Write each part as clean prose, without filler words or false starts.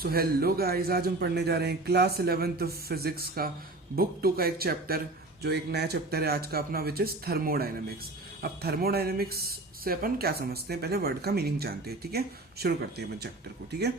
So hello guys, आज हम पढ़ने जा रहे हैं क्लास 11th फिजिक्स का बुक 2 का एक चैप्टर, जो एक नया चैप्टर है आज का अपना, विच इज थर्मोडायनेमिक्स। अब थर्मोडायनेमिक्स से अपन क्या समझते हैं, पहले वर्ड का मीनिंग जानते हैं। ठीक है, शुरू करते हैं अपन चैप्टर को। ठीक है,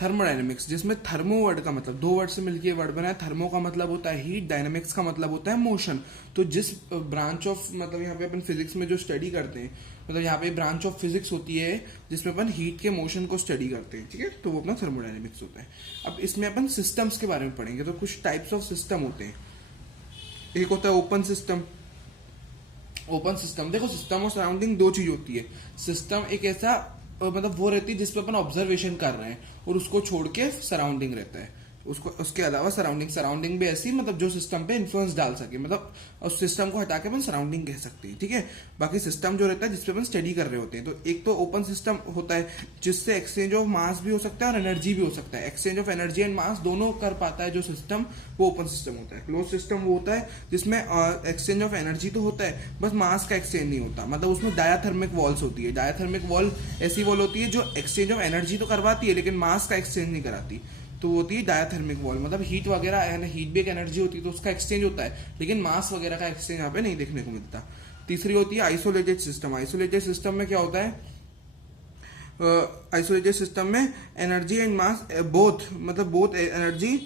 थर्मोडायनेमिक्स, जिसमें थर्मो वर्ड का मतलब दो वर्ड से मिलकर वर्ड बना है। थर्मो का मतलब होता है हीट, डायनेमिक्स का मतलब होता है मोशन। तो जिस ब्रांच ऑफ मतलब यहाँ पे अपन फिजिक्स में जो स्टडी करते हैं, मतलब यहाँ पे ब्रांच ऑफ फिजिक्स होती है जिसमें अपन हीट के मोशन को स्टडी करते हैं। ठीक है, तो वो अपना थर्मोडायनेमिक्स होता है। अब इसमें अपन सिस्टम्स के बारे में पढ़ेंगे। तो कुछ टाइप्स ऑफ सिस्टम होते हैं। एक होता है ओपन सिस्टम। ओपन सिस्टम, देखो सिस्टम और सराउंडिंग दो चीज होती है। सिस्टम एक ऐसा मतलब वो रहती है जिसपे अपन ऑब्जर्वेशन कर रहे हैं और उसको छोड़ के सराउंडिंग रहता है। उसको उसके अलावा सराउंडिंग भी ऐसी, मतलब जो सिस्टम पे इन्फ्लुएंस डाल सके, मतलब उस सिस्टम को हटा के अपन सराउंडिंग कह सकते हैं। ठीक है, बाकी सिस्टम जो रहता है जिसपे अपन स्टडी कर रहे होते हैं। तो एक तो ओपन सिस्टम होता है जिससे एक्सचेंज ऑफ मास भी हो सकता है और एनर्जी भी हो सकता है। एक्सचेंज ऑफ एनर्जी एंड मास दोनों कर पाता है जो सिस्टम, वो ओपन सिस्टम होता है। क्लोज सिस्टम वो होता है जिसमें एक्सचेंज ऑफ एनर्जी तो होता है, बस मास का एक्सचेंज नहीं होता। मतलब उसमें डायाथर्मिक वॉल्स होती है। डायाथर्मिक वॉल ऐसी वॉल होती है जो एक्सचेंज ऑफ एनर्जी तो करवाती है लेकिन मास का एक्सचेंज नहीं कराती। तो होती है डायाथर्मिक वॉल। मतलब हीट वगैरह है ना, हीट भी एक एनर्जी होती है तो उसका एक्सचेंज होता है, लेकिन मास वगैरह का एक्सचेंज यहाँ पे नहीं देखने को मिलता। तीसरी होती है आइसोलेटेड सिस्टम। आइसोलेटेड सिस्टम में क्या होता है, आइसोलेटेड सिस्टम में एनर्जी एंड मास बोथ, मतलब both energy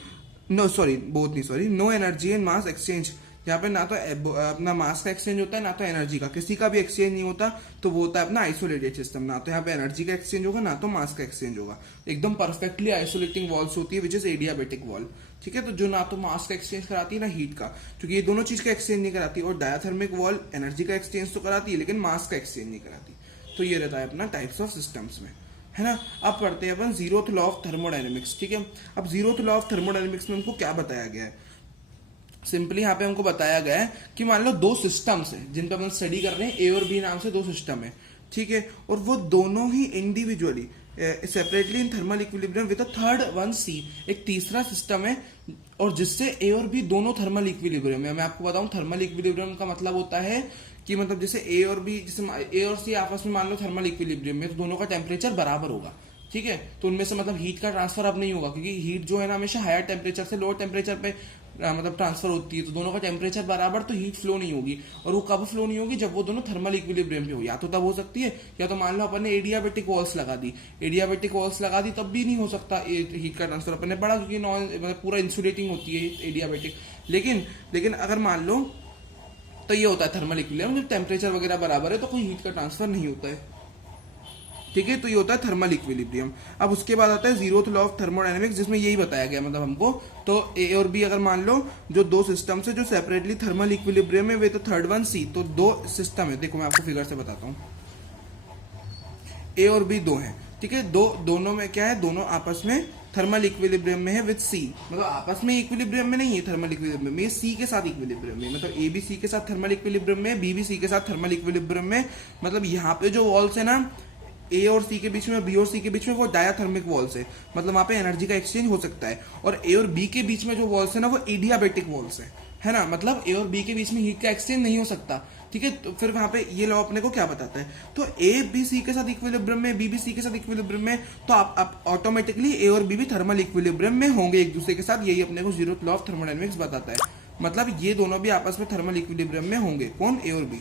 no energy and mass exchange. यहाँ पे ना तो अपना मास का एक्सचेंज होता है ना तो एनर्जी का, किसी का भी एक्सचेंज नहीं होता। तो वो होता है अपना आइसोलेटेड सिस्टम। ना तो यहाँ पे एनर्जी का एक्सचेंज होगा ना तो मास का एक्सचेंज होगा। एकदम परफेक्टली आइसोलेटिंग वॉल्स होती है विच इज एडियाबेटिक वॉल। ठीक है, तो जो ना तो मास का एक्सचेंज कराती है ना हीट का, क्योंकि ये दोनों चीज का एक्सचेंज नहीं कराती। और डायाथर्मिक वॉल एनर्जी का एक्सचेंज तो कराती है लेकिन मास का एक्सचेंज नहीं कराती। तो ये रहता है अपना टाइप्स ऑफ सिस्टम्स में, है ना। अब पढ़ते हैं अपन जीरोथ लॉ ऑफ थर्मोडायनेमिक्स। ठीक है, अब जीरोथ लॉ ऑफ थर्मोडायनेमिक्स में हमको क्या बताया गया है। सिंपली यहाँ पे हमको बताया गया है कि मान लो दो सिस्टम्स हैं जिन पे अपन स्टडी कर रहे हैं, ए और बी नाम से दो सिस्टम है। ठीक है, और वो दोनों ही individually separately in thermal equilibrium with a third one C, एक तीसरा सिस्टम है और जिससे ए और बी दोनों थर्मल इक्विलिब्रियम है। मैं आपको बताऊं थर्मल इक्विलिब्रियम का मतलब होता है कि मतलब जैसे ए और बी, जैसे ए और सी आपस में मान लो थर्मल इक्विलिब्रियम में, तो दोनों का टेम्परेचर बराबर होगा। ठीक है, तो उनमें से मतलब हीट का ट्रांसफर अब नहीं होगा, क्योंकि हीट जो है ना हमेशा हायर टेम्परेचर से लोअर टेम्परेचर पे मतलब ट्रांसफर होती है। तो दोनों का टेम्परेचर बराबर, तो हीट फ्लो नहीं होगी। और वो कब फ्लो नहीं होगी, जब वो दोनों थर्मल इक्विलिब्रियम पे हो। या तो तब हो सकती है, या तो मान लो अपन ने एडियाबेटिक वॉल्स लगा दी, तब भी नहीं हो सकता हीट का ट्रांसफर। अपन ने पढ़ा क्योंकि नॉन मतलब पूरा इंसुलेटिंग होती है एडियाबेटिक। लेकिन अगर मान लो तो ये होता है थर्मल इक्विलिब्रियम, जब टेम्परेचर वगैरह बराबर है तो कोई हीट का ट्रांसफर नहीं होता है। ठीक है, तो ये होता है थर्मल इक्विलिब्रियम। अब उसके बाद आता है जीरोथ लॉ ऑफ थर्मोडायनेमिक्स, जिसमें यही बताया गया मतलब हमको। तो ए और बी अगर मान लो जो दो सिस्टम है जो सेपरेटली थर्मल इक्विलिब्रियम में, वे तो थर्ड वन सी, तो दो सिस्टम है। देखो मैं आपको फिगर से बताता हूँ, ए और बी दो हैं। ठीक है, दोनों में क्या है, दोनों आपस में थर्मल इक्विलिब्रियम में है विद सी। मतलब आपस में इक्विलिब्रियम में नहीं है, थर्मल इक्विलिब्रियम में, सी के साथ इक्विलिब्रियम में। मतलब ए बी सी के साथ थर्मल इक्विलिब्रियम में, बी भी सी के साथ थर्मल इक्विलिब्रियम में। मतलब यहाँ पे जो वॉल्स है ना ए और सी के बीच में, बी और सी के बीच में, वो डायाथर्मिक वॉल्स है। मतलब वहां पे एनर्जी का एक्सचेंज हो सकता है। और ए और बी के बीच में जो वॉल्स है ना, वो एडियाबेटिक वॉल्स है ना। मतलब ए और बी के बीच में हीट का एक्सचेंज नहीं हो सकता। ठीक है, तो फिर वहां पे ये लॉ अपने को क्या बताता है, तो ए बी सी के साथ इक्विलिब्रियम में, बी बी सी के साथ इक्विलिब्रियम में, तो आप ऑटोमेटिकली ए और बी भी थर्मल इक्विलिब्रियम में होंगे एक दूसरे के साथ। यही अपने को जीरोथ लॉ ऑफ थर्मोडायनेमिक्स बताता है। मतलब ये दोनों भी आपस में थर्मल इक्विलिब्रियम में होंगे, कौन, ए और बी।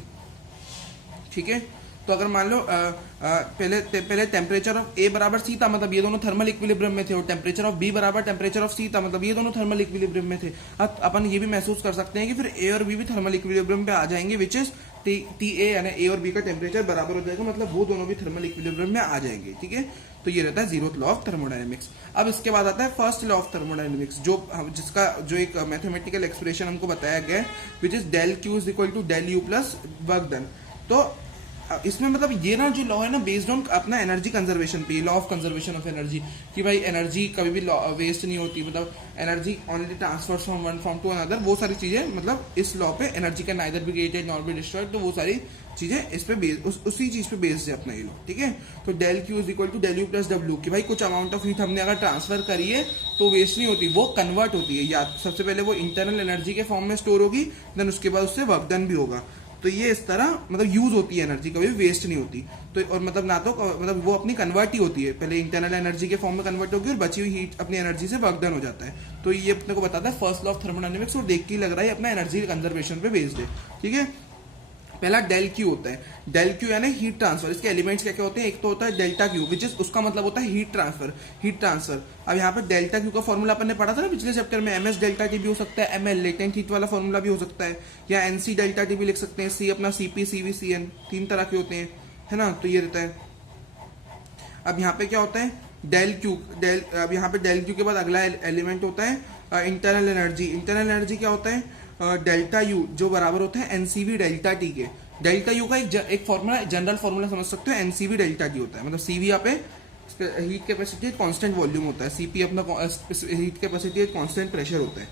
ठीक है, तो अगर मान लो पहले टेम्परेचर ऑफ ए बराबर सी था, मतलब ये दोनों थर्मल इक्विलिब्रियम में थे। और टेम्परेचर ऑफ बी बराबर टेम्परेचर ऑफ सी था, मतलब ये दोनों थर्मल इक्विलिब्रियम में थे। अब अपन ये भी महसूस कर सकते हैं कि फिर ए और बी भी थर्मल इक्विलिब्रियम पे आ जाएंगे, विच इज टी ए, यानी ए और बी का टेम्परेचर बराबर हो जाएगा। मतलब वो दोनों भी थर्मल इक्विलिब्रियम में आ जाएंगे। ठीक है, तो ये रहता है जीरोथ लॉ ऑफ थर्मोडायनेमिक्स। अब इसके बाद आता है फर्स्ट लॉ ऑफ थर्मोडायनेमिक्स, जिसका जो एक मैथमेटिकल एक्सप्रेशन हमको बताया गया है, which is del Q is equal to del U plus work done. तो इसमें मतलब ये ना जो लॉ है ना, बेस्ड ऑन अपना एनर्जी कंजर्वेशन पे, law of conservation of energy, कि भाई एनर्जी कभी भी वेस्ट नहीं होती। मतलब energy only transfer from one form to another, वो सारी चीजें मतलब इस लॉ पे, एनर्जी का neither be created nor be destroyed, तो वो सारी चीजें इस पे उसी चीज पे बेस्ड है अपना ये लॉ। ठीक है, तो del Q is equal to del U plus W, कि भाई कुछ अमाउंट ऑफ हीट हमने अगर ट्रांसफर करी है तो वेस्ट नहीं होती, वो कन्वर्ट होती है। या सबसे पहले वो इंटरनल एनर्जी के फॉर्म में स्टोर होगी, देन उसके बाद उससे वर्क डन भी होगा। तो ये इस तरह मतलब यूज होती है एनर्जी, कभी वेस्ट नहीं होती। तो और मतलब ना तो मतलब वो अपनी कन्वर्ट ही होती है, पहले इंटरनल एनर्जी के फॉर्म में कन्वर्ट होगी और बची हुई हीट अपनी एनर्जी से वर्क डन हो जाता है। तो ये अपने को बताता है फर्स्ट लॉ ऑफ थर्मोडायनेमिक्स, और देख के लग रहा है अपना एनर्जी कंजर्वेशन पे बेस्ड है। ठीक है, पहला डेल क्यू होता है, डेल क्यू यानी हीट ट्रांसफर। इसके एलिमेंट्स क्या क्या होते हैं, एक तो होता है डेल्टा क्यू विच इज उसका मतलब होता है हीट ट्रांसफर, हीट ट्रांसफर। अब यहाँ पे डेल्टा क्यू का फॉर्मूला अपन ने पढ़ा था ना पिछले चैप्टर में, एमएस डेल्टा टी भी हो सकता है, एमएल लेटेंट हीट वाला फॉर्मूला भी हो सकता है, या एनसी डेल्टा टी भी लिख सकते हैं, सी अपना सीपी सीवी सीएन, 3 तरह के होते हैं, है ना। तो ये रहता है। अब यहाँ पे क्या होता है डेल क्यू, अब यहाँ पे डेल क्यू के बाद अगला एलिमेंट होता है इंटरनल एनर्जी। इंटरनल एनर्जी क्या होता है डेल्टा यू, जो बराबर होता है एनसीवी डेल्टा टी के। डेल्टा यू का एक फॉर्मूला, जनरल फॉर्मूला समझ सकते हो, एनसीवी डेल्टा टी होता है, मतलब सीवी यहाँ पे हीट कैपेसिटी कांस्टेंट वॉल्यूम होता है, सीपी अपना हीट कैपेसिटी कांस्टेंट प्रेशर होता है।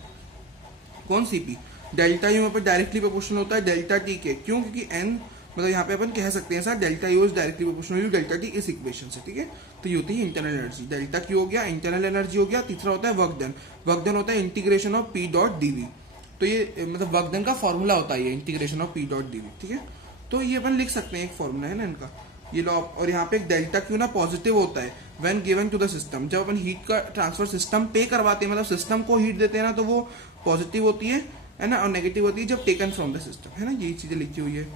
कौन सीपी, डेल्टा यू यहाँ पे डायरेक्टली प्रोपोर्शनल होता है डेल्टा टी के, क्यों, क्योंकि एन मतलब यहाँ पे अपन कह सकते हैं sir delta U is directly proportional to delta T इस इक्वेशन से। ठीक है, तो ये होती है इंटरनल एनर्जी, डेल्टा क्यू हो गया, इंटरनल एनर्जी हो गया। तीसरा होता है वर्क डन, वर्क डन होता है integration of P dot dV. तो ये मतलब वर्क डन का फॉर्मूला होता है ये integration of P dot dV. ठीक है, तो ये अपन लिख सकते हैं, एक फॉर्मूला है ना इनका ये लॉ। और यहाँ पे एक डेल्टा क्यू ना पॉजिटिव होता है when given to the system, जब अपन हीट का ट्रांसफर सिस्टम पे करवाते हैं, मतलब सिस्टम को हीट देते हैं ना, तो वो पॉजिटिव होती है ना, और नेगेटिव होती है जब टेकन फ्रॉम द सिस्टम, है ना, यही चीजें लिखी हुई है।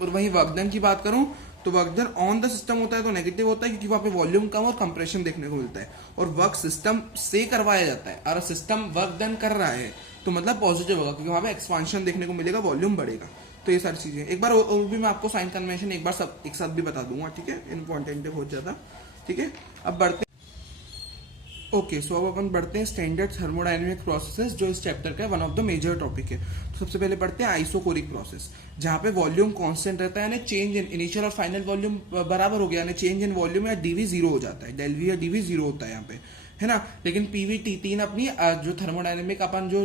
और वहीं वर्क डन की बात करूं तो work done on the system होता है तो नेगेटिव होता है, क्योंकि वहां पे वॉल्यूम कम और कंप्रेशन देखने को मिलता है, और वर्क सिस्टम से करवाया जाता है। और सिस्टम वर्क डन कर रहा है तो मतलब पॉजिटिव होगा, क्योंकि वहां पे एक्सपांशन देखने को मिलेगा, वॉल्यूम बढ़ेगा। तो ये सारी चीजें एक बार और भी मैं आपको साइन कन्वेंशन एक बार सब एक साथ भी बता दूंगा। ठीक है, इंपॉर्टेंट है बहुत ज्यादा। ठीक है, अब बढ़ते ओके सो अब अपन बढ़ते हैं स्टैंडर्ड थर्मोडायनेमिक प्रोसेसेस, जो इस चैप्टर का one of the major topic है। तो सबसे पहले पढ़ते हैं आइसोकोरिक प्रोसेस, जहां पे वॉल्यूम कांस्टेंट रहता है, यानी चेंज इन इनिशियल और फाइनल वॉल्यूम बराबर हो गया, यानी चेंज इन वॉल्यूम या डीवी जीरो हो जाता है, डेल वी या डीवी जीरो होता है यहाँ पे, है ना। लेकिन पीवीटी तीन अपनी जो थर्मोडायनेमिक अपन जो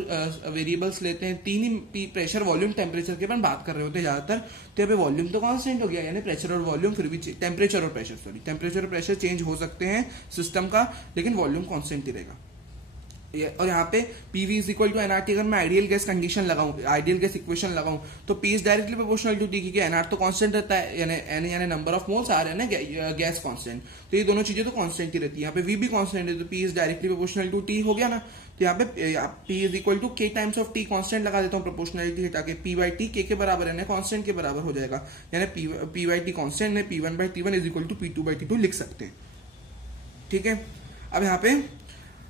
वेरिएबल्स लेते हैं, तीन ही प्रेशर वॉल्यूम टेम्परेचर की अपन बात कर रहे होते हैं ज्यादातर। तो यहाँ पे वॉल्यूम तो कांस्टेंट हो गया, यानी प्रेशर और वॉल्यूम फिर भी टेम्परेचर और प्रेशर टेम्परेचर और प्रेशर चेंज हो सकते हैं सिस्टम का, लेकिन वॉल्यूम कांस्टेंट ही रहेगा। और यहाँ पे PV is equal to nRT, अगर मैं आइडियल गैस कंडीशन लगाऊं, आइडियल गैस इक्वेशन लगाऊं, तो P is directly proportional to T, क्योंकि एनआर तो कांस्टेंट रहता है, यानी एन यानी नंबर ऑफ मोल्स, आर यानी गैस कांस्टेंट, तो ये दोनों चीजें तो कांस्टेंट ही रहती है। यहाँ पे वी भी कांस्टेंट है, तो P is directly proportional to T हो गया ना। तो यहाँ पे P is equal to K times of T, constant लगा देता हूँ प्रोपोर्शनलिटी हटा के, पी बाई टी के बराबर है, कांस्टेंट के बराबर हो जाएगा, यानी पी बाई टी कांस्टेंट है, P one by T one is equal to P two by T two लिख सकते हैं। ठीक है, अब यहाँ पे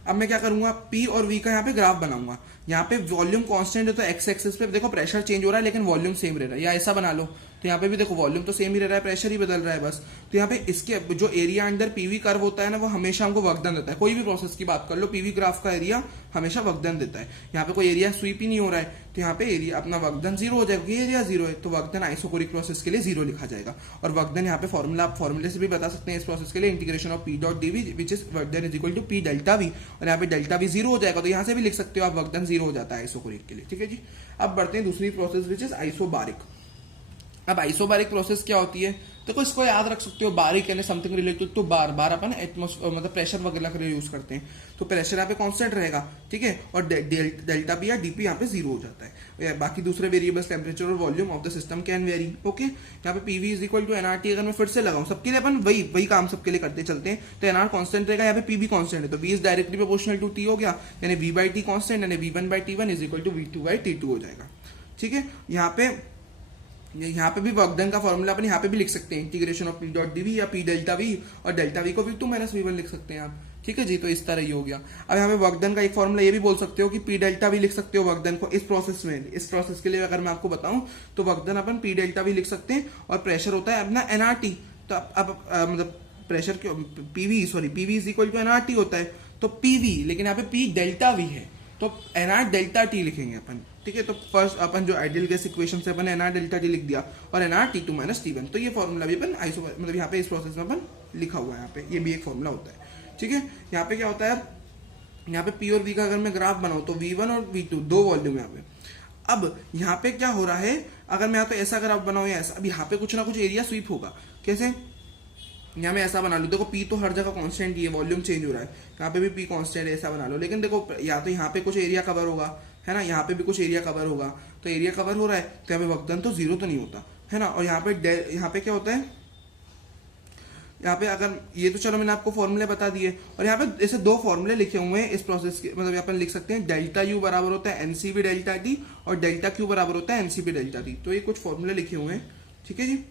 अब मैं क्या करूंगा, P और V का यहाँ पे ग्राफ बनाऊंगा। यहाँ पे वॉल्यूम कांस्टेंट है तो एक्स एक्सिस पे देखो प्रेशर चेंज हो रहा है, लेकिन वॉल्यूम सेम रह रहा है, या ऐसा बना लो, तो यहाँ पे भी देखो वॉल्यूम तो सेम ही रह रहा है, प्रेशर ही बदल रहा है बस। तो यहाँ पे इसके जो एरिया अंडर पीवी कर्व होता है ना, वो हमेशा हमको वर्क डन देता है। कोई भी प्रोसेस की बात कर लो, पीवी ग्राफ का एरिया हमेशा वर्क डन देता है। यहाँ पे कोई एरिया स्वीप ही नहीं हो रहा है, तो यहाँ पे एरिया अपना वर्क डन जीरो हो जाएगा, एरिया जीरो है, तो वर्क डन आइसोकोरिक प्रोसेस के लिए जीरो लिखा जाएगा। और वर्क डन यहाँ पे फॉर्मूला आप फॉर्मूले से भी बता सकते हैं इस प्रोसेस के लिए, integration of P dot dV which is work done is equal to P delta V, और यहाँ पे डेल्टा वी जीरो हो जाएगा, तो यहाँ से भी लिख सकते हो आप वर्क डन जीरो हो जाता है आइसोकोरिक के लिए। ठीक है जी, अब बढ़ते हैं दूसरी प्रोसेस विच इज आइसोबारिक। अब आइसोबारिक प्रोसेस क्या होती है, देखो इसको याद रख सकते हो, बारिक यानी something related to bar, bar अपन एटमॉस्फेयर मतलब प्रेशर वगैरह के लिए यूज करते हैं, तो प्रेशर यहाँ पे कांस्टेंट रहेगा। ठीक है, और डेल्टा पी या डीपी यहाँ पे जीरो हो जाता है, बाकी दूसरे वेरिएबल्स टेम्परेचर और volume of the system can vary. Okay, यहाँ पे PV is equal to nRT, अगर मैं फिर से लगाऊं सबके लिए अपन वही काम सबके लिए करते चलते हैं, तो एनआर कांस्टेंट रहेगा, यहाँ पे पीवी कांस्टेंट है, तो V is directly proportional to T हो गया, यानी वी बाई टी कांस्टेंट, यानी V one by T one is equal to V two by T two हो जाएगा। ठीक है, यहाँ पे भी वर्क डन का फॉर्मूला अपन यहाँ पे भी लिख सकते हैं, integration of P dot dV या पी डेल्टा वी, और डेल्टा वी को V two minus V one लिख सकते हैं आप। ठीक है जी, तो इस तरह ही हो गया। अब यहाँ पे वर्क डन का एक फॉर्मूला ये भी बोल सकते हो कि पी डेल्टा वी लिख सकते हो वर्क डन को इस प्रोसेस में। इस प्रोसेस के लिए अगर मैं आपको बताऊं तो work done upon P delta we लिख सकते हैं, और प्रेशर होता है अपना एनआरटी, तो अब मतलब pressure PV is equal to nRT होता है, तो पीवी, लेकिन यहाँ पे पी डेल्टा वी है, तो एनआर डेल्टा टी लिखेंगे अपन। ठीक है, तो फर्स्ट अपन जो आइडियल गैस इक्वेशन से अपन एनआर डेल्टा टी लिख दिया, और nR T two minus T one, तो ये फॉर्मूला भी अपन आइसो मतलब यहाँ पे इस प्रोसेस में अपन लिखा हुआ है, यहाँ पे ये भी एक फॉर्मूला होता है। ठीक है, यहाँ पे क्या होता है, यहाँ पे पी और वी का अगर मैं ग्राफ बनाऊं तो V1 और V2 दो वॉल्यूम यहाँ पे। अब यहाँ पे क्या हो रहा है, अगर मैं यहाँ तो ऐसा ग्राफ बनाऊं या ऐसा, अब यहाँ पे कुछ ना कुछ एरिया स्वीप होगा, कैसे, यहाँ मैं ऐसा बना लू, देखो पी तो हर जगह कांस्टेंट ही है, वॉल्यूम चेंज हो रहा है, यहाँ पे भी पी कांस्टेंट है, ऐसा बना लो, लेकिन देखो या तो यहाँ पे कुछ एरिया कवर होगा, है ना, यहाँ पे भी कुछ एरिया कवर होगा, तो एरिया कवर हो रहा है तो यहाँ पे वर्क डन तो जीरो तो नहीं होता, है ना। और यहाँ पे क्या होता है, यहाँ पे अगर ये तो चलो मैंने आपको फॉर्मूले बता दिए, और यहाँ पे ऐसे दो फॉर्मूले लिखे हुए हैं इस प्रोसेस के, मतलब यहाँ पे लिख सकते हैं डेल्टा यू बराबर होता है एनसीबी डेल्टा टी और डेल्टा क्यू बराबर होता है एनसीबी डेल्टा टी। तो ये कुछ फॉर्मूले लिखे हुए हैं, ठीक है जी,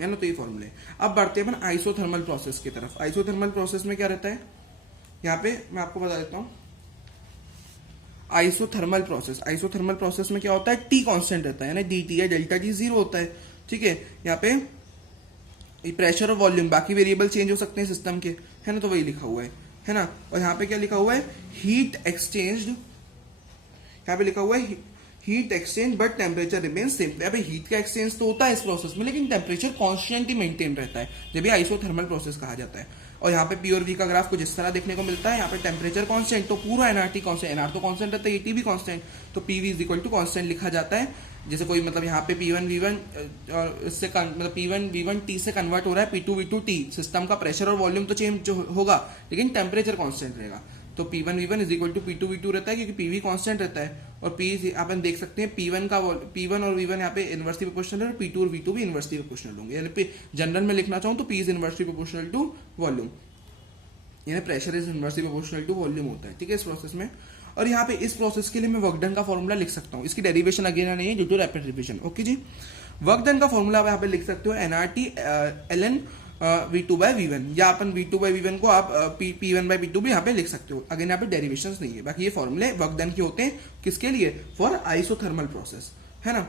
है ना। तो ये फॉर्मूले। अब बढ़ते हैं अपन आइसोथर्मल प्रोसेस की तरफ। आइसोथर्मल प्रोसेस में क्या रहता है, यहाँ पे मैं आपको बता देता हूँ। आइसोथर्मल प्रोसेस में क्या होता है, टी कांस्टेंट रहता है, डी टी है, डेल्टा टी जीरो होता है, ठीक है। यहाँ पे प्रेशर और वॉल्यूम, बाकी वेरिएबल चेंज हो सकते हैं सिस्टम के, है ना, तो वही लिखा हुआ है ना। और यहाँ पे क्या लिखा हुआ है, हीट एक्सचेंज, यहाँ पे लिखा हुआ है heat exchange but temperature remain same. यहाँ पे हीट का एक्सचेंज तो होता है इस प्रोसेस में, लेकिन टेम्परेचर कॉन्स्टेंट ही मेंटेन रहता है, जब ये आइसोथर्मल प्रोसेस कहा जाता है। और यहाँ पे पी और वी का ग्राफ कुछ इस तरह देखने को मिलता है। यहाँ पे टेम्परेचर कांस्टेंट तो पूरा एनआरटी कांस्टेंट, एनआर तो कांस्टेंट रहता है, एटी भी कांस्टेंट, तो PV is equal to constant लिखा जाता है। जैसे कोई मतलब यहाँ पे P1 V1 और इससे मतलब P1 V1 T से कन्वर्ट हो रहा है P2 V2 T, सिस्टम का प्रेशर और वॉल्यूम तो चेंज होगा लेकिन टेम्परेचर कांस्टेंट रहेगा। तो P1 V1 is equal to P2 V2 रहता है, क्योंकि PV कांस्टेंट रहता है। और P अपन देख सकते हैं P1 और V1 यहाँ पे इनवर्सली प्रोपोर्शनल है, और P2 और V2 भी इनवर्सली प्रोपोर्शनल होंगे। यानी जनरल में लिखना चाहूँ तो P is inversely proportional to volume, यानी pressure is inversely proportional to volume होता है, ठीक है, इस प्रोसेस में। और यहाँ पे इस प्रोसेस के लिए मैं वर्क डन का फॉर्मूला लिख सकता हूँ, इसकी डेरिवेशन अगेन नहीं है due to rapid revision. Okay जी, वर्क डन का फॉर्मूला आप यहाँ पे लिख सकते हो NRT ln V2 by V1, या अपन V2 by V1 को आप P1 by P2 भी यहाँ पे लिख सकते हो। अगेन यहाँ पे डेरिवेशन नहीं है, बाकी ये फॉर्मूले वर्क डन के होते हैं, किसके लिए, फॉर आइसोथर्मल प्रोसेस, है ना।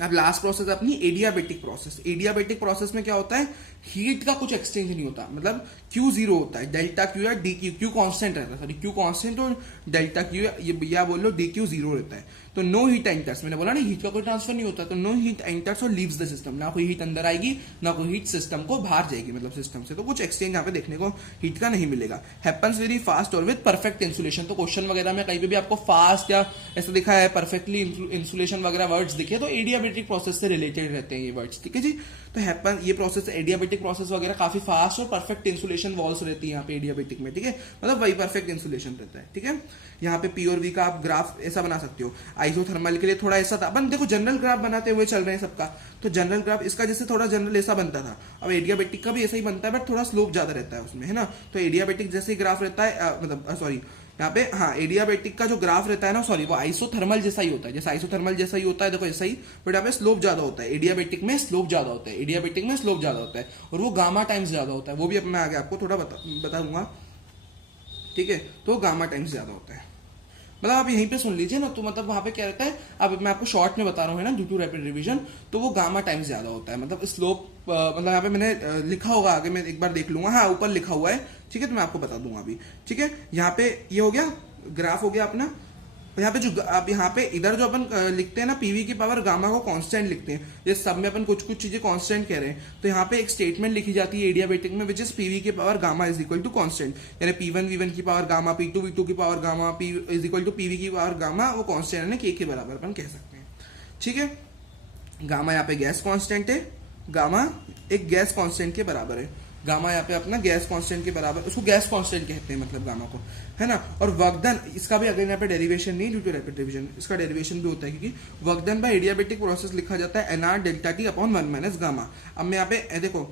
अब लास्ट प्रोसेस अपनी एडियाबेटिक प्रोसेस। एडियाबेटिक प्रोसेस में क्या होता है, हीट का कुछ एक्सचेंज नहीं होता, मतलब Q जीरो होता है, डेल्टा Q या डी क्यू कांस्टेंट रहता है, सॉरी Q कांस्टेंट और डेल्टा Q या बोल लो डी क्यू जीरो रहता है। तो नो हीट एंटर्स, मैंने बोला ना हीट का कोई ट्रांसफर नहीं होता, तो नो हीट एंटर्स और लीव्स द सिस्टम, ना कोई हीट अंदर आएगी ना कोई हीट सिस्टम को बाहर जाएगी, मतलब सिस्टम से। तो कुछ एक्सचेंज यहाँ पे देखने को हीट का नहीं मिलेगा। हैपेंस वेरी फास्ट और विद परफेक्ट इंसुलेशन। तो क्वेश्चन वगैरह में कहीं भी आपको फास्ट या ऐसा दिखा है परफेक्टली इंसुलेशन वगैरह वर्ड्स दिखे, तो एडियाबेटिक प्रोसेस से रिलेटेड रहते हैं ये वर्ड्स, ठीक है जी। तो हैपन ये प्रोसेस एडियाबेटिक प्रोसेस वगैरह काफी फास्ट और परफेक्ट इंसुलेशन वॉल्स रहती है यहाँ पे एडियाबेटिक में, ठीक है, मतलब वही परफेक्ट इंसुलेशन रहता है, ठीक है। यहाँ पे पी और वी का आप ग्राफ ऐसा बना सकते हो। आइसोथर्मल के लिए थोड़ा ऐसा था, अपन देखो जनरल ग्राफ बनाते हुए चल रहे हैं सबका, तो जनरल ग्राफ इसका जैसे थोड़ा जनरल ऐसा बनता था, अब एडियाबेटिक का भी ऐसा ही बनता है, बट थोड़ा स्लोप ज्यादा रहता है उसमें, है ना। तो एडियाबेटिक जैसे ग्राफ रहता है, मतलब सॉरी यहाँ पे, हाँ, एडियाबेटिक का जो ग्राफ रहता है ना, सॉरी, वो आइसोथर्मल जैसा ही होता है, जैसा आइसोथर्मल जैसा ही होता है, देखो ऐसा ही, बट यहाँ पे स्लोप ज्यादा होता है। एडियाबेटिक में स्लोप ज्यादा होता है, एडियाबेटिक में स्लोप ज्यादा होता है, और वो गामा टाइम्स ज्यादा होता है, वो भी अब मैं आगे आपको थोड़ा बता दूंगा, ठीक है। तो गामा टाइम्स ज्यादा होता है, मतलब आप यहीं पे सुन लीजिए ना, तो मतलब वहां पे क्या रहता है, अब मैं आपको शॉर्ट में बता रहा हूँ, है ना, ड्यू टू रैपिड रिवीजन, तो वो गामा टाइम्स ज्यादा होता है, मतलब स्लोप, मतलब यहाँ पे मैंने लिखा होगा, आगे मैं एक बार देख लूंगा, हाँ ऊपर लिखा हुआ है, ठीक है, तो मैं आपको बता दूंगा अभी, ठीक है। यहाँ पे ये हो गया, ग्राफ हो गया अपना। यहाँ पे जो अब यहाँ पे इधर जो अपन लिखते हैं ना, पीवी की पावर गामा को कांस्टेंट लिखते हैं, ये सब में अपन कुछ कुछ चीजें कांस्टेंट कह रहे हैं, तो यहाँ पे एक स्टेटमेंट लिखी जाती है एडियाबेटिक में, विच इज पीवी की power gamma is equal to constant, यानी P1 V1 की पावर गामा, P2 V2 की power gamma, P is equal to PV की पावर गामा, वो कांस्टेंट है, के बराबर अपन कह सकते हैं, ठीक है। गामा यहाँ पे गैस कांस्टेंट है, गामा एक गैस कांस्टेंट के बराबर है, गामा यहाँ पे अपना गैस कांस्टेंट के बराबर, उसको गैस कांस्टेंट कहते हैं, मतलब गामा को, है ना। और वर्क डन, इसका भी अगर यहाँ पे डेरिवेशन नहीं ड्यू टू रैपिड रिवीजन, इसका डेरिवेशन भी होता है, क्योंकि work done by adiabatic process लिखा जाता है nR delta T upon 1 minus gamma. अब मैं यहाँ पे देखो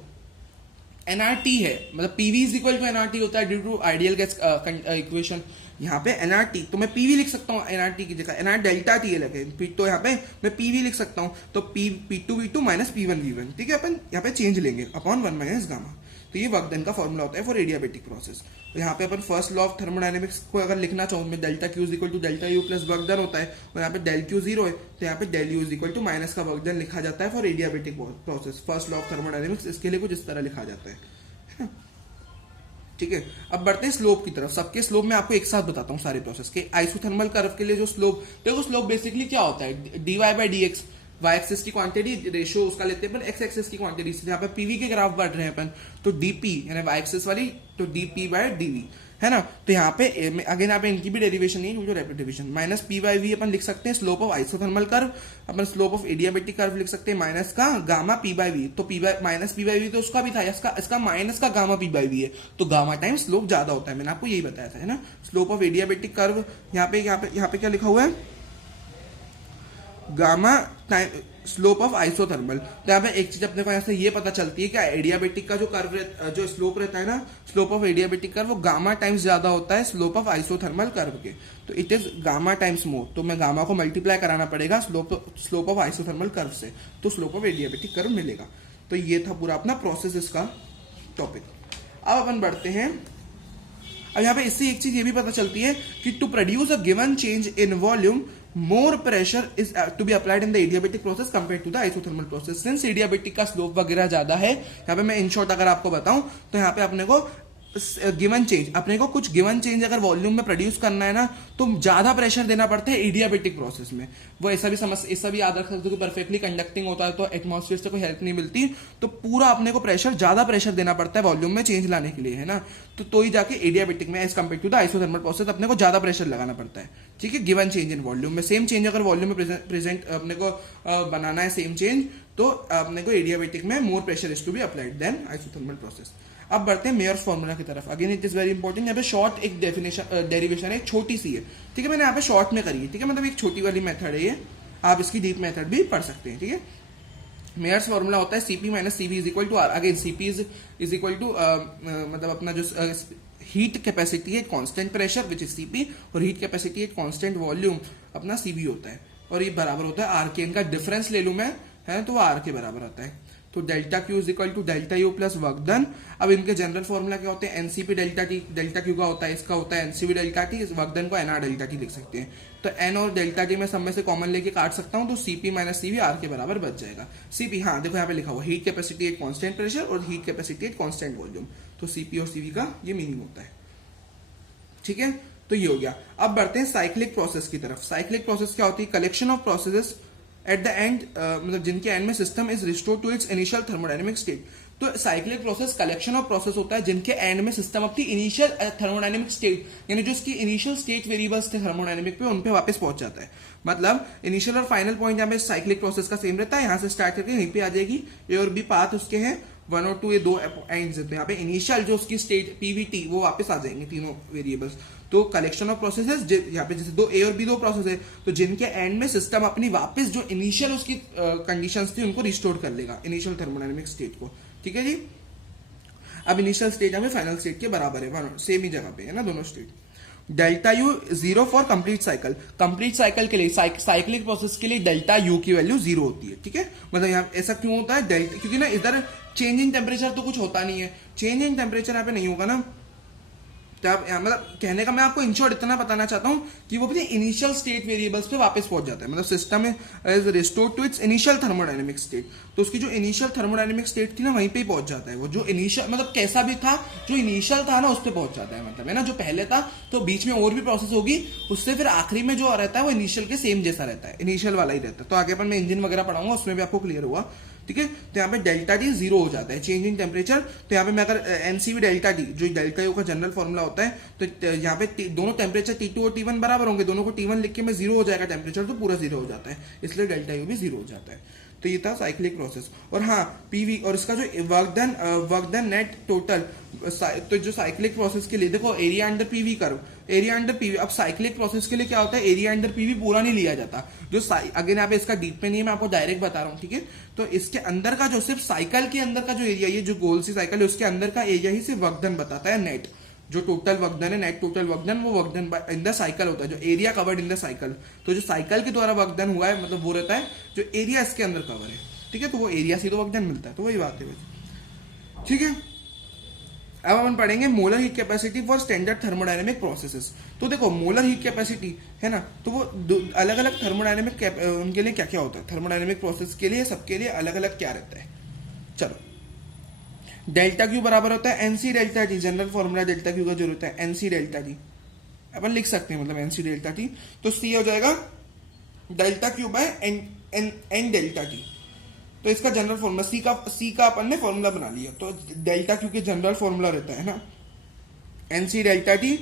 एनआरटी है, मतलब PV is equal to nRT होता है due to ideal gas equation. यहाँ पे एनआरटी तो मैं पीवी लिख सकता हूँ, एनआरटी की जगह एनआर डेल्टा टी लगे, तो यहाँ पे मैं पीवी लिख सकता हूँ, तो P2 V2 minus P1 V1, ठीक है, अपन यहाँ पे चेंज लेंगे अपॉन 1 माइनस गामा। तो ये वर्क डन का फॉर्मूला होता है फॉर एडियाबेटिक प्रोसेस। तो यहाँ पे अपन फर्स्ट लॉ ऑफ थर्मोडायनेमिक्स को अगर लिखना चाहूँ मैं, delta Q is equal to delta U plus work done होता है, और यहाँ पे डेल क्यू जीरो है, तो यहाँ पे del U is equal to minus का वर्क डन लिखा जाता है for adiabatic process. First law of thermodynamics इसके लिए कुछ इस तरह लिखा जाता है ना, ठीक है। अब बढ़ते हैं स्लोप की तरफ। सबके स्लोप में आपको एक साथ बताता हूँ सारे प्रोसेस के। आइसोथर्मल कर्व के लिए जो स्लोप, देखो स्लोप बेसिकली क्या होता है, dy by d x, Y axis की क्वांटिटी रेशियो उसका लेते हैं अपन एक्स एक्सिस की क्वांटिटी से, यहाँ पे पीवी के ग्राफ बढ़ रहे हैं अपन, तो डीपी यानी वाई एक्सिस वाली, तो डीपी बाय डीवी है ना। तो यहाँ पे अगेन यहाँ पे इनकी भी डेरिवेशन नहीं है, जो rapid division, minus P by V अपन लिख सकते हैं स्लोप ऑफ आइसोथर्मल कर्व, अपन स्लोप ऑफ एडियाबेटिक कर्व लिख सकते हैं माइनस का गामा पी बाई वी, तो P by minus P by V तो उसका भी था, इसका माइनस का गामा पी बाई वी है, तो गामा टाइम स्लोप ज्यादा होता है, मैंने आपको यही बताया था है ना। स्लोप ऑफ एडियाबेटिक कर्व यहाँ पे क्या लिखा हुआ है, gamma time slope of isothermal. तो यहाँ पे एक चीज अपने को यहाँ से ये पता चलती है कि एडियाबेटिक का जो कर्व जो स्लोप रहता है ना, स्लोप ऑफ एडियाबेटिक कर्व वो गामा टाइम्स ज्यादा होता है स्लोप ऑफ आइसोथर्मल कर्व के, तो it is gamma times more, तो मैं गामा को मल्टीप्लाई कराना पड़ेगा स्लोप ऑफ आइसोथर्मल कर्व से, तो स्लोप ऑफ एडियाबेटिक कर्व मिलेगा। तो ये था पूरा अपना प्रोसेस इसका टॉपिक। अब अपन बढ़ते हैं, अब यहाँ पे इससे एक चीज ये भी पता चलती है कि to produce a given change in volume more pressure is to be applied in the adiabatic process compare to the isothermal process. Since adiabatic का स्लोप वगैरह ज्यादा है, यहाँ पे मैं इन शॉर्ट अगर आपको बताऊं तो यहाँ पे अपने को गिवन चेंज, अपने को कुछ गिवन चेंज अगर वॉल्यूम में प्रोड्यूस करना है ना, तो ज्यादा प्रेशर देना पड़ता है एडियाबेटिक प्रोसेस में। वो ऐसा भी याद रख सकते हो कि परफेक्टली कंडक्टिंग होता है तो एटमॉस्फेयर से कोई हेल्प नहीं मिलती, तो पूरा अपने को ज्यादा प्रेशर देना पड़ता है वॉल्यूम में चेंज लाने के लिए है ना, तो ही जाके एडियाबेटिक में as compare to the isothermal process अपने को ज्यादा प्रेशर लगाना पड़ता है। ठीक है, गिवन चेंज इन वॉल्यूम में, सेम चेंज अगर वॉल्यूम में प्रेजेंट अपने को बनाना है सेम चेंज, तो अपने को एडियाबेटिक में more pressure is to be applied then isothermal process. अब बढ़ते हैं मेयर्स फॉर्मूला की तरफ। Again it is very important, यहाँ पे शॉर्ट एक डेरिवेशन है, छोटी सी है, ठीक है, मैंने यहाँ पे शॉर्ट में करी है, ठीक है, मतलब एक छोटी वाली मेथड है ये, आप इसकी डीप मेथड भी पढ़ सकते हैं। ठीक है, मेयर्स फॉर्मूला होता है CP minus CV is equal to R. Again CP is equal to मतलब अपना जो हीट कैपेसिटी है constant pressure which is CP, और हीट कैपेसिटी है कांस्टेंट वॉल्यूम अपना सीवी होता है, और ये बराबर होता है आर के। इनका डिफरेंस ले लूं मैं है तो आर के बराबर आता है, तो delta Q is equal to delta U plus work done. अब इनके जनरल फॉर्मूला क्या होते हैं, nCP delta T, delta Q का होता है, इसका होता है एनसीपी डेल्टा टी, इस वर्क डन को एनआर डेल्टा टी लिख सकते हैं। तो एन और डेल्टा टी में सब में से कॉमन लेके काट सकता हूं, तो सीपी माइनस सीवी आर के बराबर बच जाएगा। सीपी, हाँ देखो यहाँ पे लिखा हुआ heat capacity at constant pressure और heat capacity at constant volume, तो सीपी और सीवी का ये मीनिंग होता है। ठीक है, तो ये हो गया। अब बढ़ते हैं साइक्लिक प्रोसेस की तरफ। साइक्लिक प्रोसेस क्या होती है, collection of processes at the end, मतलब जिनके एंड में system is restored to its initial thermodynamic state. तो cyclic process collection of process होता है जिनके एंड में सिस्टम अपनी इनिशियल थर्मोडायनेमिक स्टेट, यानी जो इसकी इनिशियल स्टेट वेरिएबल्स थे थर्मोडायनेमिक पे, उन पे वापस पहुंच जाता है। मतलब इनिशियल और फाइनल पॉइंट यहाँ पे साइक्लिक प्रोसेस का सेम रहता है, यहां से स्टार्ट करके यहीं पे आ जाएगी। ए और बी पाथ उसके हैं, 1 और 2 ये दो एंड्स हैं, तो यहाँ पे इनिशियल जो उसकी स्टेट पीवीटी वो वापस आ जाएंगे तीनों वेरिएबल्स। तो कलेक्शन ऑफ प्रोसेसेस, यहाँ पे जैसे दो ए और बी दो प्रोसेस है, तो जिनके एंड में सिस्टम अपनी वापस जो इनिशियल उसकी कंडीशंस थी उनको रिस्टोर कर लेगा, इनिशियल थर्मोडायनेमिक स्टेट को। ठीक है जी, अब इनिशियल स्टेट हमें फाइनल स्टेट के बराबर है, सेम ही जगह पे है ना दोनों state. Delta U 0 for complete cycle, complete cycle के लिए साइक्लिक प्रोसेस के लिए डेल्टा यू की वैल्यू 0 होती है। ठीक है, मतलब यहाँ ऐसा क्यों होता है, डेल्टा, क्योंकि ना इधर चेंज इन टेम्परेचर तो कुछ होता नहीं है, चेंज इन टेम्परेचर यहाँ पे नहीं होगा ना, मतलब कहने का मैं आपको इन शॉर्ट इतना बताना चाहता हूं कि वो अपने इनिशियल स्टेट वेरिएबल्स पे वापस पहुंच जाता है, मतलब system is restored to its initial thermodynamic state, तो उसकी जो इनिशियल थर्मोडायनेमिक स्टेट थी ना वहीं पे ही पहुंच जाता है वो, जो इनिशियल मतलब कैसा भी था, जो इनिशियल था ना उस पर पहुंच जाता है, मतलब है ना, जो पहले था तो बीच में और भी प्रोसेस होगी उससे, फिर आखिरी में जो रहता है वो इनिशियल के सेम जैसा रहता है, इनिशियल वाला ही रहता है। तो आगे पर मैं इंजन वगैरह पढ़ाऊंगा उसमें भी आपको क्लियर हुआ। ठीक है, तो यहाँ पे डेल्टा टी 0 हो जाता है, चेंज इन टेम्परेचर। तो यहाँ पे मैं अगर एनसीवी डेल्टा टी, जो डेल्टा यू का जनरल फॉर्मूला होता है, तो यहाँ पे दोनों टेम्परेचर T2 और T1 बराबर होंगे, दोनों को T1 लिख के मैं 0 हो जाएगा टेम्परेचर, तो पूरा 0 हो जाता है, इसलिए डेल्टा यू भी 0 हो जाता है। तो ये था साइक्लिक प्रोसेस। और हाँ, पीवी और इसका जो वर्क डन नेट टोटल, तो जो साइक्लिक प्रोसेस के लिए देखो area under PV curve, area under PV. अब साइक्लिक प्रोसेस के लिए क्या होता है, एरिया अंडर पीवी पूरा नहीं लिया जाता, जो अगेन यहाँ पे इसका डीप में नहीं है, मैं आपको डायरेक्ट बता रहा हूँ। ठीक है, तो इसके अंदर का जो सिर्फ साइकिल के अंदर का जो एरिया, ये जो गोल सी साइकिल है उसके अंदर का एरिया ही सिर्फ वर्क डन बताता है, नेट जो टोटल वर्क डन है, नेट टोटल वर्क डन, वो work done in the cycle होता है, जो area covered in the cycle. तो जो साइकिल के द्वारा वर्क डन हुआ है, मतलब वो रहता है जो एरिया इसके अंदर कवर है। ठीक है, तो वो एरिया से तो वर्क डन मिलता है, तो वही बात है भाई। ठीक है, अब अपन पढ़ेंगे molar heat capacity for standard thermodynamic processes. तो देखो मोलर हीट कैपेसिटी है ना, तो वो अलग अलग थर्मोडायनेमिक उनके लिए क्या क्या होता है, थर्मोडायनेमिक प्रोसेस के लिए सबके लिए अलग अलग क्या रहता है। चलो, डेल्टा क्यू बराबर होता है NC delta T, general formula delta Q का जो होता है एनसी डेल्टा टी, अपन लिख सकते हैं, मतलब एनसी डेल्टा टी। तो सी हो जाएगा delta Q by n delta T. तो इसका जनरल फॉर्मूला सी का अपन ने फॉर्मूला बना लिया। तो डेल्टा क्यू के जनरल फॉर्मूला रहता है ना एन सी डेल्टा टी।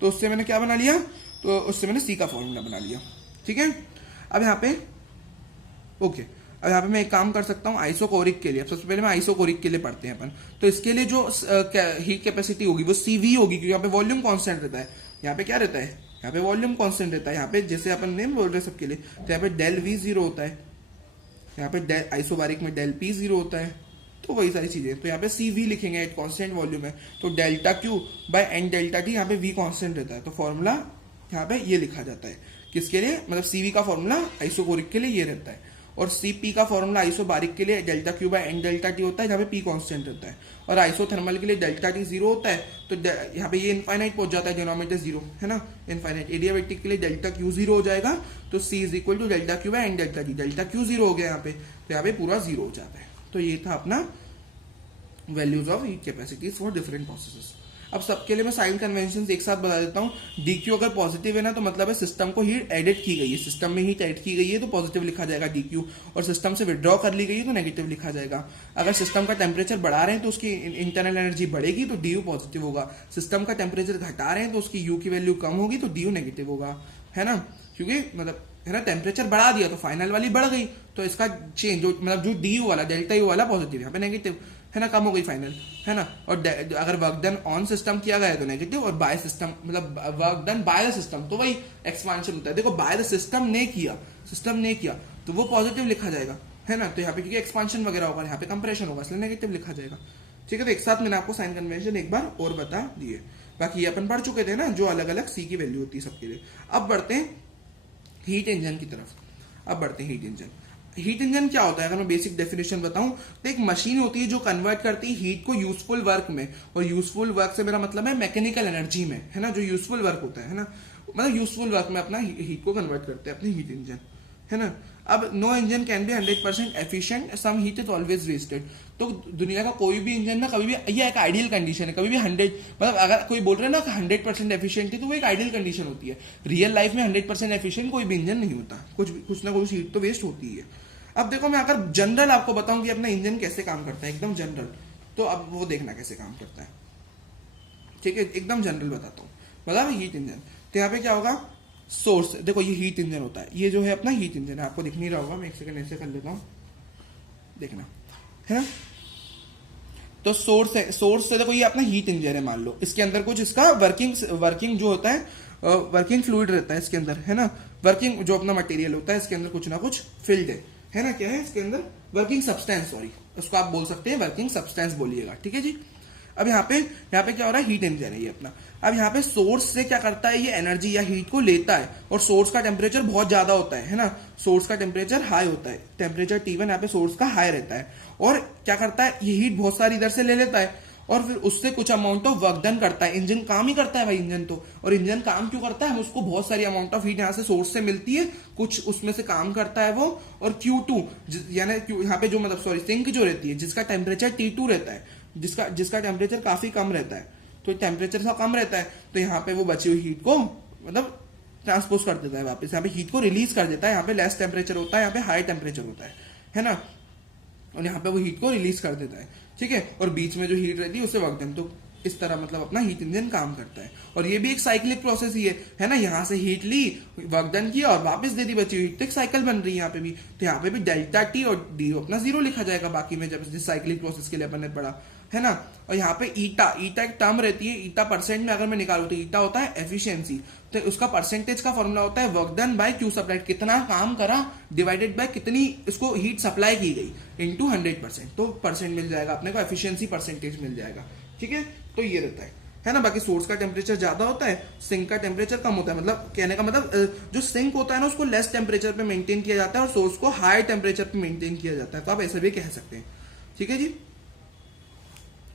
तो उससे मैंने क्या बना लिया, तो उससे मैंने सी का फॉर्मूला बना लिया। ठीक है, अब यहाँ पे ओके, अब यहाँ पे मैं एक काम कर सकता हूँ आइसोकोरिक के लिए। अब सबसे पहले मैं आइसोकोरिक के लिए पढ़ते हैं अपन। तो इसके लिए जो हीट कैपेसिटी होगी वो CV होगी, क्योंकि यहाँ पे वॉल्यूम कांस्टेंट रहता है। यहाँ पे क्या रहता है, यहाँ पे वॉल्यूम कांस्टेंट रहता है। यहाँ पे जैसे अपन ने बोल रहे सबके लिए, तो यहाँ पे डेल V 0 होता है, यहाँ पे आइसोबारिक में डेल P 0 होता है। तो वही सारी चीजें, तो यहाँ पे CV लिखेंगे, एक कांस्टेंट वॉल्यूम है। तो delta Q by n delta T, यहाँ पे V कांस्टेंट रहता है। तो फॉर्मूला यहाँ पे ये लिखा जाता है किसके लिए, मतलब CV का फॉर्मूला आइसोकोरिक के लिए ये रहता है। और CP का फॉर्मूला आइसोबारिक के लिए delta Q by n delta T होता है, जहाँ पे P कांस्टेंट रहता है। और आइसोथर्मल के लिए डेल्टा T 0 होता है। तो यहाँ पे ये इनफाइनाइट पहुंच जाता है, डिनोमिनेटर 0 है ना, इनफाइनाइट। एडियाबेटिक के लिए डेल्टा Q 0 हो जाएगा। तो C is equal to delta Q by n delta T. Delta Q 0 हो गया यहाँ पे, तो यहाँ पे पूरा 0 हो जाता है। तो ये था अपना values of heat capacities for different processes. अब सबके लिए मैं साइन कन्वेंशन एक साथ बता देता हूँ। DQ अगर पॉजिटिव है ना, तो मतलब है सिस्टम को हीट एडिट की गई है, सिस्टम में हीट एड की गई है, तो पॉजिटिव लिखा जाएगा DQ। और सिस्टम से विड्रॉ कर ली गई है तो नेगेटिव लिखा जाएगा। अगर सिस्टम का टेम्परेचर बढ़ा रहे हैं तो उसकी इंटरनल एनर्जी बढ़ेगी, तो DU पॉजिटिव होगा। सिस्टम का टेम्परेचर घटा रहे हैं तो उसकी U की वैल्यू कम होगी, तो DU नेगेटिव होगा, है ना। क्योंकि मतलब है ना, टेम्परेचर बढ़ा दिया तो फाइनल वाली बढ़ गई, तो इसका चेंज जो मतलब जो DU वाला डेल्टा U वाला पॉजिटिव, यहाँ पे नेगेटिव, है ना, कम हो गई फाइनल, है ना। और अगर वर्क डन ऑन सिस्टम किया गया है तो नेगेटिव, और बाय सिस्टम मतलब work done by the system, तो वही एक्सपांशन होता है। देखो बाय द सिस्टम ने किया तो वो पॉजिटिव लिखा जाएगा, है ना। तो यहाँ पे क्योंकि एक्सपांशन वगैरह होगा, यहाँ पे कंप्रेशन होगा, इसलिए नेगेटिव लिखा जाएगा। ठीक है, तो एक साथ मैंने आपको साइन कन्वेंशन एक बार और बता दिए। बाकी ये अपन पढ़ चुके थे ना, जो अलग अलग C की वैल्यू होती है सबके लिए। अब बढ़ते हैं हीट इंजन की तरफ। हीट इंजन क्या होता है, अगर मैं बेसिक डेफिनेशन बताऊं तो एक मशीन होती है जो कन्वर्ट करती है हीट को यूजफुल वर्क में। और यूजफुल वर्क से मेरा मतलब है मैकेनिकल एनर्जी में, है ना। जो यूजफुल वर्क होता है ना, मतलब यूजफुल वर्क में अपना हीट को कन्वर्ट करते हैं अपने हीट इंजन, है ना। अब no engine can be 100% efficient, some heat is always wasted. तो दुनिया का कोई भी इंजन ना कभी भी, ये एक आइडियल कंडीशन है, कभी भी 100 मतलब अगर कोई बोल रहे हैं ना 100% एफिशिएंट है, तो वो एक आइडियल कंडीशन होती है। रियल लाइफ में 100% एफिशिएंट कोई भी इंजन नहीं होता, कुछ ना कुछ हीट तो वेस्ट होती है। अब देखो मैं अगर जनरल आपको बताऊं कि अपना इंजन कैसे काम करता है, एकदम जनरल, तो अब वो देखना कैसे काम करता है। ठीक है, एकदम जनरल बताता हूँ। बता हीट इंजन, तो यहाँ पे क्या होगा, सोर्स, देखो ये हीट इंजन होता है, ये जो है अपना हीट इंजन है, आपको दिख नहीं रहा होगा, मैं एक सेकंड ऐसे कर लेता हूँ, देखना, है ना। तो सोर्स से देखो ये अपना हीट इंजन है, मान लो इसके अंदर कुछ इसका वर्किंग जो होता है, वर्किंग फ्लूइड रहता है इसके अंदर, है ना। वर्किंग जो अपना मटेरियल होता है, इसके अंदर कुछ ना कुछ फिल्ड है ना। क्या है इसके अंदर, वर्किंग सब्सटेंस, सॉरी उसको आप बोल सकते हैं वर्किंग सब्सटेंस बोलिएगा, ठीक है जी। अब यहाँ पे क्या हो रहा है, हीट इंजन है ये अपना। अब यहाँ पे सोर्स से क्या करता है, ये एनर्जी या हीट को लेता है, और सोर्स का टेम्परेचर बहुत ज्यादा होता है ना। सोर्स का टेम्परेचर हाई होता है, टेम्परेचर T1 यहाँ पे सोर्स का हाई रहता है। और क्या करता है, ये हीट बहुत सारी इधर से ले लेता है, और फिर उससे कुछ अमाउंट ऑफ वर्क डन करता है। इंजन काम ही करता है भाई, इंजन तो। और इंजन काम क्यों करता है, उसको बहुत सारी अमाउंट ऑफ हीट यहाँ से सोर्स से मिलती है, कुछ उसमें से काम करता है वो। और Q2 यानी यहाँ पे जो मतलब सॉरी सिंक जो रहती है, जिसका टेम्परेचर T2 रहता है, जिसका टेम्परेचर काफी कम रहता है, तो टेम्परेचर सा कम रहता है, तो यहाँ पे वो बची हुई हीट को मतलब ट्रांसपोज कर देता है वापस, यहाँ पे हीट को रिलीज कर देता है। यहाँ पे लेस टेम्परेचर होता है, यहाँ पे हाई टेम्परेचर होता है ना। और यहाँ पे वो हीट को रिलीज कर देता है, ठीक है। और बीच में जो हीट रहती है उससे वर्क डन, तो इस तरह मतलब अपना हीट इंजन काम करता है। और ये भी एक साइक्लिक प्रोसेस ही है ना। यहाँ से हीट ली, वर्क डन किया और वापस दे दी बची हीट, तो एक साइकिल बन रही है यहाँ पे भी। तो यहाँ पे भी डेल्टा T और D अपना 0 लिखा जाएगा बाकी में, जब जिस साइक्लिक प्रोसेस के लिए अपन ने पढ़ा, है ना। और यहाँ पे ईटा एक टर्म रहती है, ईटा परसेंट में अगर मैं निकालू तो ईटा होता है एफिशिएंसी। तो उसका परसेंटेज का फॉर्मूला होता है work done bye Q supplied, कितना काम करा डिवाइडेड बाय कितनी इसको हीट सप्लाई की गई इनटू 100%, तो परसेंट मिल जाएगा अपने को, एफिशिएंसी परसेंटेज मिल जाएगा, ठीक है। तो ये रहता है ना। बाकी सोर्स का टेम्परेचर ज्यादा होता है, सिंक का टेम्परेचर कम होता है। मतलब कहने का मतलब जो सिंक होता है ना, उसको लेस टेम्परेचर पे मेंटेन किया जाता है, और सोर्स को हाई टेम्परेचर पे मेंटेन किया जाता है। तो आप ऐसा भी कह सकते हैं, ठीक है जी।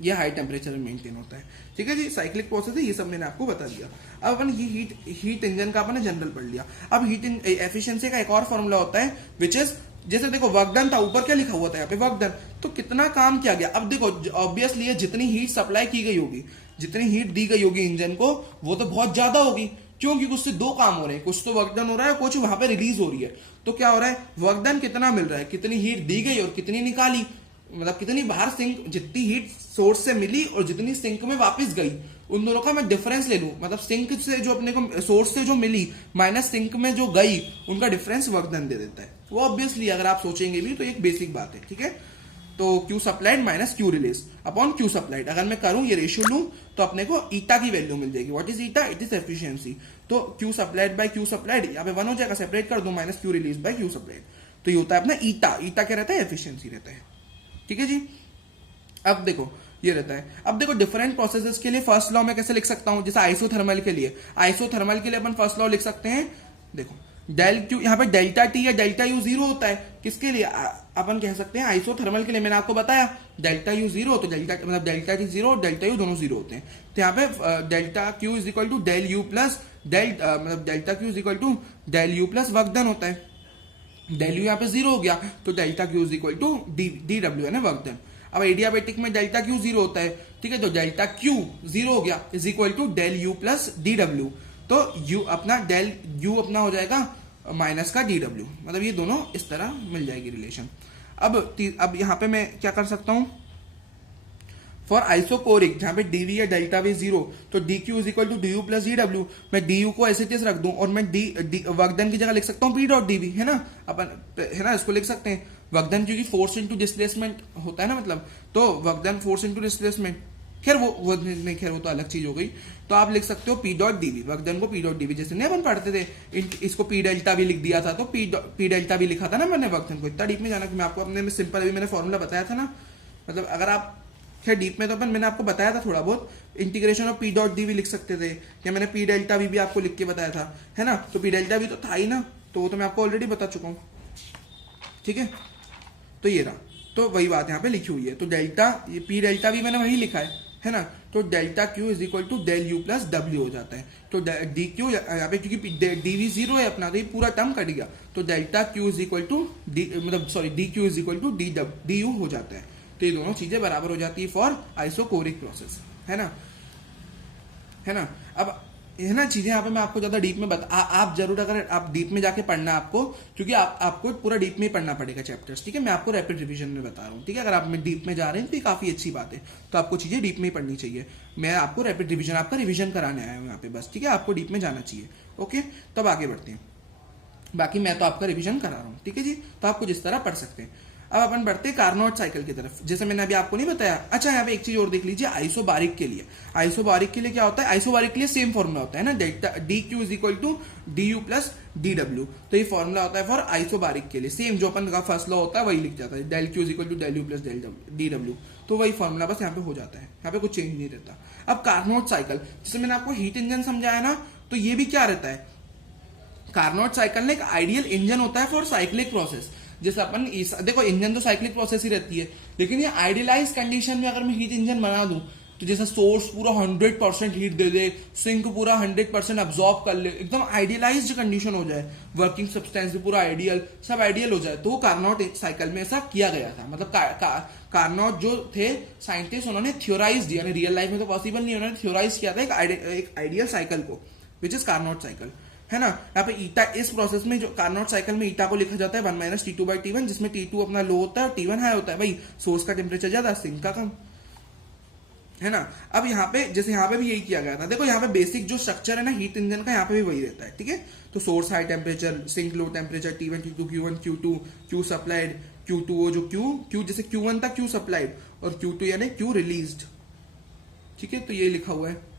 ये हाई टेम्परेचर में मेंटेन होता है, ठीक है जी। साइक्लिक प्रोसेस है, ये सब मैंने आपको बता दिया। अब अपन ये हीट इंजन का अपन जनरल पढ़ लिया। अब हीट एफिशिएंसी का एक और फॉर्मूला होता है, विच इज जैसे देखो वर्क डन था, ऊपर क्या लिखा हुआ था यहाँ पे वर्क डन, तो कितना काम किया गया। अब देखो ऑब्वियसली जितनी हीट सप्लाई की गई होगी, जितनी हीट दी गई होगी इंजन को, वो तो बहुत ज्यादा होगी, क्यों? क्योंकि उससे दो काम हो रहे हैं, कुछ तो वर्क डन हो रहा है, कुछ वहां पे रिलीज हो रही है। तो क्या हो रहा है, वर्क डन कितना मिल रहा है, कितनी हीट दी गई और कितनी निकाली, मतलब कितनी बाहर सिंक, जितनी हीट सोर्स से मिली और जितनी सिंक में वापस गई, उन दोनों का मैं डिफरेंस ले लूं, मतलब सिंक से जो अपने को सोर्स से जो मिली माइनस सिंक में जो गई, उनका डिफरेंस वर्क डन दे देता है। वो ऑब्वियसली अगर आप सोचेंगे भी तो एक बेसिक बात है, ठीक है। तो Q supplied minus Q release upon Q supplied, अगर मैं करूं ये रेशियो लूं तो अपने को ईटा की वैल्यू मिल जाएगी। What is eta? It is efficiency. तो Q supplied by Q supplied यहाँ पे 1 हो जाएगा, सेपरेट कर दो, minus Q release by Q supplied. तो ये होता है अपना ईटा। ईटा क्या रहता है? एफिशिएंसी रहता है, ठीक है जी। अब देखो ये रहता है। अब देखो डिफरेंट प्रोसेसेस के लिए फर्स्ट लॉ में कैसे लिख सकता हूं, जैसे आइसोथर्मल के लिए, आइसोथर्मल के लिए अपन फर्स्ट लॉ लिख सकते हैं। देखो डेल क्यू, यहाँ पे डेल्टा टी या डेल्टा यू जीरो होता है, किसके लिए? अपन कह सकते हैं आइसोथर्मल के लिए। मैंने आपको बताया डेल्टा यू जीरो, तो डेल्टा मतलब delta T zero, delta U दोनों जीरो होते हैं। तो यहाँ पे delta Q is equal to del U plus del, मतलब delta Q is equal to del U plus work done होता है। डेल यू यहाँ पे जीरो हो गया, तो delta Q is equal to d W है ना, वर्क डन। अब एडियाबेटिक में डेल्टा क्यू जीरो होता है, ठीक है, तो डेल्टा क्यू जीरो हो गया is equal to del U plus d W. तो यू अपना डेल यू अपना हो जाएगा माइनस का डी डब्ल्यू, मतलब ये दोनों इस तरह मिल जाएगी रिलेशन। अब यहाँ पे मैं क्या कर सकता हूं, फॉर आइसोकोरिक जहां पे डीवी या डेल्टा वी जीरो, तो d Q is equal to D U plus d W. मैं डी यू को ऐसे चीज रख दूं और मैं डी वर्क डन की जगह लिख सकता हूँ पी डॉट डीवी, है ना, अपन है ना, इसको लिख सकते हैं वर्क डन, क्योंकि फोर्स इंटू डिस्प्लेसमेंट होता है ना, मतलब तो work done force into displacement. खैर वो नहीं, खैर वो तो अलग चीज हो गई। तो आप लिख सकते हो P dot dV, work done को पी डॉट डीवी, जैसे नहीं अपन पढ़ते थे, इसको पी डेल्टा भी लिख दिया था, तो पी डेल्टा भी लिखा था ना मैंने वर्क डन को। इतना डीप में जाना कि मैं आपको अपने में सिंपल अभी मैंने फॉर्मूला बताया था ना, मतलब अगर आप खैर डीप में तो अपन मैंने आपको बताया था थोड़ा बहुत, integration of P dot D भी लिख सकते थे, या मैंने पी डेल्टा भी आपको लिख के बताया था, है ना। तो पी डेल्टा भी तो था ही ना, तो वो तो मैं आपको ऑलरेडी बता चुका हूँ, ठीक है। तो ये रहा, तो वही बात यहाँ पे लिखी हुई है। तो डेल्टा, ये पी डेल्टा भी मैंने वही लिखा है ना। तो delta Q is equal to del U plus W हो जाता है। तो डी क्यू यहाँ पे क्योंकि डीवी जीरो है अपना, तो ये पूरा टर्म कट गया, तो delta Q is equal to D, मतलब sorry D Q is equal to D U हो जाता है। तो ये दोनों चीजें बराबर हो जाती है फॉर आइसोकोरिक प्रोसेस, है ना, है ना। अब है ना चीजें यहाँ पे मैं आपको ज्यादा डीप में आप जरूर, अगर आप डीप में जाके पढ़ना आपको, क्योंकि आपको पूरा डीप में ही पढ़ना पड़ेगा चैप्टर्स, ठीक है। मैं आपको रैपिड रिवीजन में बता रहा हूँ, ठीक है। अगर आप डीप में जा रहे हैं तो ये काफी अच्छी बात है, तो आपको चीजें डीप में ही पढ़नी चाहिए। मैं आपको रैपिड रिवीजन, आपका रिवीजन कराने आया हूँ यहाँ पे बस, ठीक है। आपको डीप में जाना चाहिए, ओके। तब आगे बढ़ते हैं, बाकी मैं तो आपका रिवीजन करा रहा हूँ, ठीक है जी। तो आप कुछ इस तरह पढ़ सकते हैं। अब अपन बढ़ते हैं कार्नोट साइकिल की तरफ, जैसे मैंने अभी आपको नहीं बताया। अच्छा यहाँ पे एक चीज और देख लीजिए, आइसोबारिक के लिए, आइसोबारिक के लिए क्या होता है, आइसोबारिक के लिए सेम फॉर्मूला होता है ना, delta d Q is equal to D U plus d W. तो ये फॉर्मूला होता है फॉर आइसोबारिक के लिए, सेम जो अपन का फर्स्ट लॉ होता है वही लिख जाता है, del Q is equal to del U plus d W. तो वही फॉर्मूला बस यहाँ पे हो जाता है, यहाँ पे कुछ चेंज नहीं रहता। अब कार्नोट साइकिल, जैसे मैंने आपको हीट इंजन समझाया ना, तो ये भी क्या रहता है, कार्नोट साइकिल में एक आइडियल इंजन होता है फॉर साइक्लिक प्रोसेस। जैसे अपन देखो इंजन तो साइक्लिक प्रोसेस ही रहती है, लेकिन ये आइडियलाइज कंडीशन में अगर मैं हीट इंजन बना दूं, तो जैसे सोर्स पूरा 100% हीट दे दे, सिंक पूरा 100% अब्सॉर्ब कर ले, एकदम आइडियलाइज्ड कंडीशन हो जाए, वर्किंग सब्सटेंस भी पूरा आइडियल, सब आइडियल हो जाए, तो कार्नोट साइकिल में ऐसा किया गया था। मतलब कार्नोट जो थे साइंटिस्ट, उन्होंने थ्योराइज दिया, रियल लाइफ में तो पॉसिबल नहीं, उन्होंने थ्योराइज किया था एक आइडियल साइकिल को, विच इज कार्नोट साइकिल, है ना। यहाँ पे ईटा, इस प्रोसेस में जो कार्नोट साइकिल में ईटा को लिखा जाता है 1 माइनस T2 बाई T1, जिसमें T2 अपना लो होता है और T1 हाई होता है। भाई सोर्स का टेम्परेचर ज्यादा, सिंक का कम, है ना। अब यहाँ पे जैसे यहाँ पे भी यही किया गया था, देखो यहाँ पे बेसिक जो स्ट्रक्चर है ना हीट इंजन का, यहाँ पे भी वही रहता है, ठीक है। तो source high temperature, sink low temperature, T1 T2 Q1 Q2, Q supplied, Q2 वो जो Q जैसे Q1 था Q सप्लाइड, और Q2 यानी Q रिलीज्ड, ठीक है। तो ये लिखा हुआ है।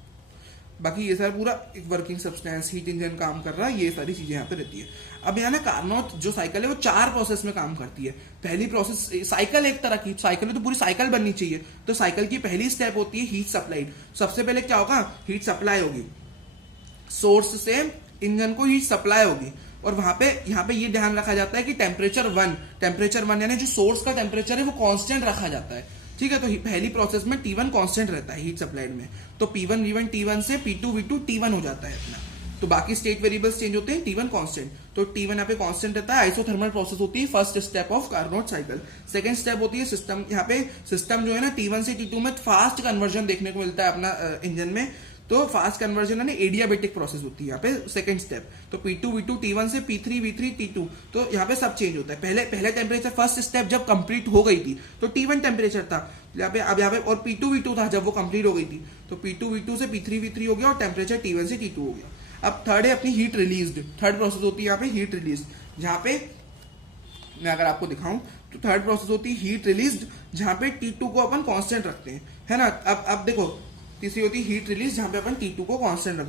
बाकी ये सारा पूरा एक वर्किंग सब्सटेंस, हीट इंजन काम कर रहा है, ये सारी चीजें यहाँ पे रहती है। अब यहाँ ना कार्नोट जो साइकिल है वो 4 प्रोसेस में काम करती है। पहली प्रोसेस, साइकिल एक तरह की साइकिल है तो पूरी साइकिल बननी चाहिए, तो साइकिल की पहली स्टेप होती है हीट सप्लाइड। सबसे पहले क्या होगा, हीट सप्लाई होगी, सोर्स से इंजन को हीट सप्लाई होगी, और वहां पे यहाँ पे ये ध्यान रखा जाता है कि टेम्परेचर 1 यानी जो सोर्स का टेम्परेचर है वो कांस्टेंट रखा जाता है, ठीक है। तो पहली प्रोसेस में T1 कांस्टेंट रहता है हीट सप्लाइड में, तो P1 V1 T1 से P2 V2 T1 हो जाता है अपना। तो बाकी स्टेट वेरिएबल्स चेंज होते हैं, T1 कांस्टेंट, तो T1 यहाँ पे कांस्टेंट रहता है। आइसोथर्मल प्रोसेस होती है first step of Carnot cycle. Second step होती है सिस्टम, यहाँ पे सिस्टम जो है ना T1 से T2 में फास्ट कन्वर्जन देखने को मिलता है अपना इंजन में। तो फास्ट कन्वर्जन है ना एडियाबेटिक प्रोसेस होती है यहाँ पे सेकंड स्टेप। तो P2 V2 T1 से P3 V3 T2, तो यहाँ पे सब चेंज होता है। पहले टेम्परेचर फर्स्ट स्टेप जब कंप्लीट हो गई थी तो T1 टेम्परेचर था यहाँ पे, अब यहाँ पे और P2 V2 था जब वो कंप्लीट हो गई थी, तो P2 V2 से P3 V3 हो गया और टेम्परेचर T1 से T2 हो गया। अब थर्ड है अपनी हीट रिलीज्ड, थर्ड प्रोसेस होती है यहाँ पे हीट रिलीज, जहाँ पे मैं अगर आपको दिखाऊं तो थर्ड प्रोसेस होती है हीट रिलीज्ड, जहां पे T2 को अपन कांस्टेंट रखते हैं, है ना। अब देखो तीसरी होती है हीट रिलीज, जहां पे अपन T2 को कांस्टेंट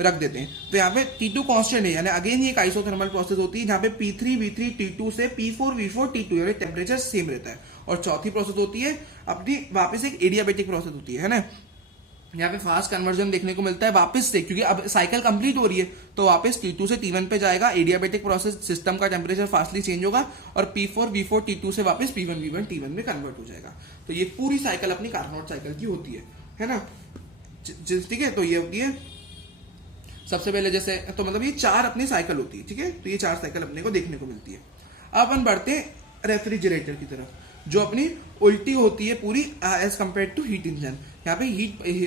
रख देते हैं। तो यहाँ पे T2 कांस्टेंट है, यानी अगेन ये एक आइसोथर्मल प्रोसेस होती है जहां पे P3 V3 T2 से P4 V4 T2, यानी टेम्परेचर सेम रहता है। और चौथी प्रोसेस होती है अपनी वापस एक एडियाबेटिक प्रोसेस होती है ना। यहाँ पे फास्ट कन्वर्जन देखने को मिलता है वापस से, क्योंकि अब साइकिल कंप्लीट हो रही है तो वापस T2 से T1 पे जाएगा, एडियाबेटिक प्रोसेस, सिस्टम का टेम्परेचर फास्टली चेंज होगा और P4 V4 T2 से वापस P1 V1 T1 में कन्वर्ट हो जाएगा। तो ये पूरी साइकिल अपनी कार्नोट साइकिल की होती है ना। ठीक है, तो ये होती है सबसे पहले जैसे, तो मतलब ये चार अपनी साइकिल होती है, ठीक है। तो ये चार साइकिल अपने को देखने को मिलती है। अब अपन बढ़ते हैं रेफ्रिजरेटर की तरफ, जो अपनी उल्टी होती है पूरी as compare to heat engine. यहाँ पे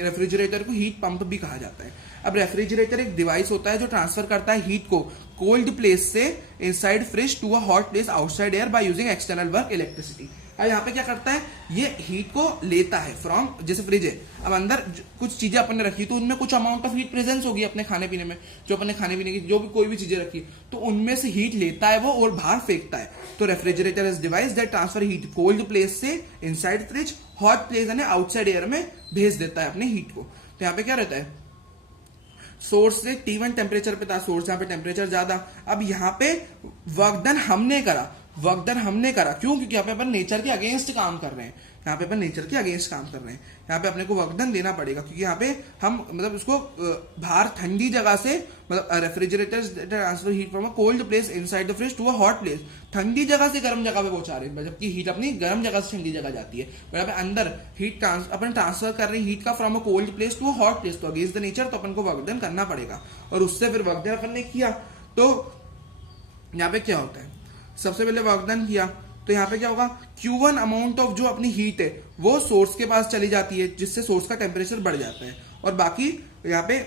रेफ्रिजरेटर को हीट पंप भी कहा जाता है। अब रेफ्रिजरेटर एक डिवाइस होता है जो ट्रांसफर करता है हीट को कोल्ड प्लेस से inside fridge to a hot place outside air by using external work electricity. अब यहाँ पे क्या करता है, ये हीट को लेता है फ्रॉम, जैसे फ्रिज है, अब अंदर कुछ चीजें अपन ने रखी तो उनमें कुछ अमाउंट ऑफ हीट प्रेजेंस होगी अपने खाने पीने में, जो अपने खाने पीने की जो भी कोई भी चीजें रखी तो उनमें से हीट लेता है वो और बाहर फेंकता है। तो refrigerator is device that transfer heat cold place से इनसाइड फ्रिज हॉट प्लेस यानी आउटसाइड एयर में भेज देता है अपने हीट को। तो यहाँ पे क्या रहता है, सोर्स से T1 टेम्परेचर पे था, सोर्स यहाँ पे टेम्परेचर ज्यादा। अब यहाँ पे वर्क डन हमने करा क्यों, क्योंकि यहाँ पे अपन नेचर के अगेंस्ट काम कर रहे हैं, यहाँ पे अपन नेचर के अगेंस्ट काम कर रहे हैं। यहाँ पे अपने को वर्क डन देना पड़ेगा, क्योंकि यहाँ पे हम मतलब उसको बाहर ठंडी जगह से, मतलब refrigerators transfer heat from a cold place inside the fridge to a hot place, ठंडी जगह से गर्म जगह पे पहुंचा रहे हैं, जबकि हीट अपनी गर्म जगह से ठंडी जगह जाती है। पर यहाँ पे अंदर हीट अपन ट्रांसफर कर रहे हैं हीट का from a cold place to a hot place, तो अगेंस्ट द नेचर, तो अपन को वर्क डन करना पड़ेगा। और उससे फिर वर्क डन अपन ने किया, तो यहाँ पे क्या होता है, सबसे पहले वर्क डन किया तो यहाँ पे क्या होगा, Q1 अमाउंट ऑफ जो अपनी हीट है वो सोर्स के पास चली जाती है, जिससे सोर्स का टेम्परेचर बढ़ जाता है। और बाकी यहाँ पे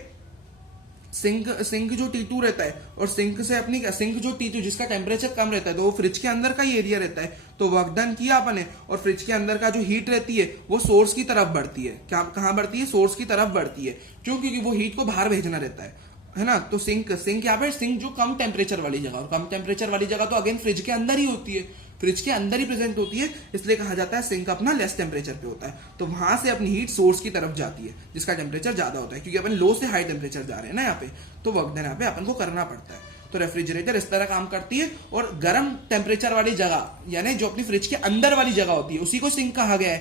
सिंक जो T2 रहता है, और सिंक जो T2 जिसका टेम्परेचर कम रहता है, तो वो फ्रिज के अंदर का ही एरिया रहता है। तो वर्क डन किया अपन ने, और फ्रिज के अंदर का जो हीट रहती है वो सोर्स की तरफ बढ़ती है। कहाँ बढ़ती है, सोर्स की तरफ बढ़ती है। क्यों, क्योंकि वो हीट को बाहर भेजना रहता है ना। तो सिंक यहाँ पे सिंक जो कम टेम्परेचर वाली जगह, और कम टेम्परेचर वाली जगह तो अगेन फ्रिज के अंदर ही होती है, फ्रिज के अंदर ही प्रेजेंट होती है, इसलिए कहा जाता है सिंक अपना लेस टेम्परेचर पे होता है। तो वहां से अपनी हीट सोर्स की तरफ जाती है जिसका टेम्परेचर ज्यादा होता है, क्योंकि अपन लो से हाई टेम्परेचर जा रहे हैं ना यहाँ पे, तो वर्क डन यहाँ पे अपन को करना पड़ता है। तो रेफ्रिजरेटर इस तरह काम करती है। और गर्म टेम्परेचर वाली जगह, यानी जो अपनी फ्रिज के अंदर वाली जगह होती है, उसी को सिंक कहा गया है।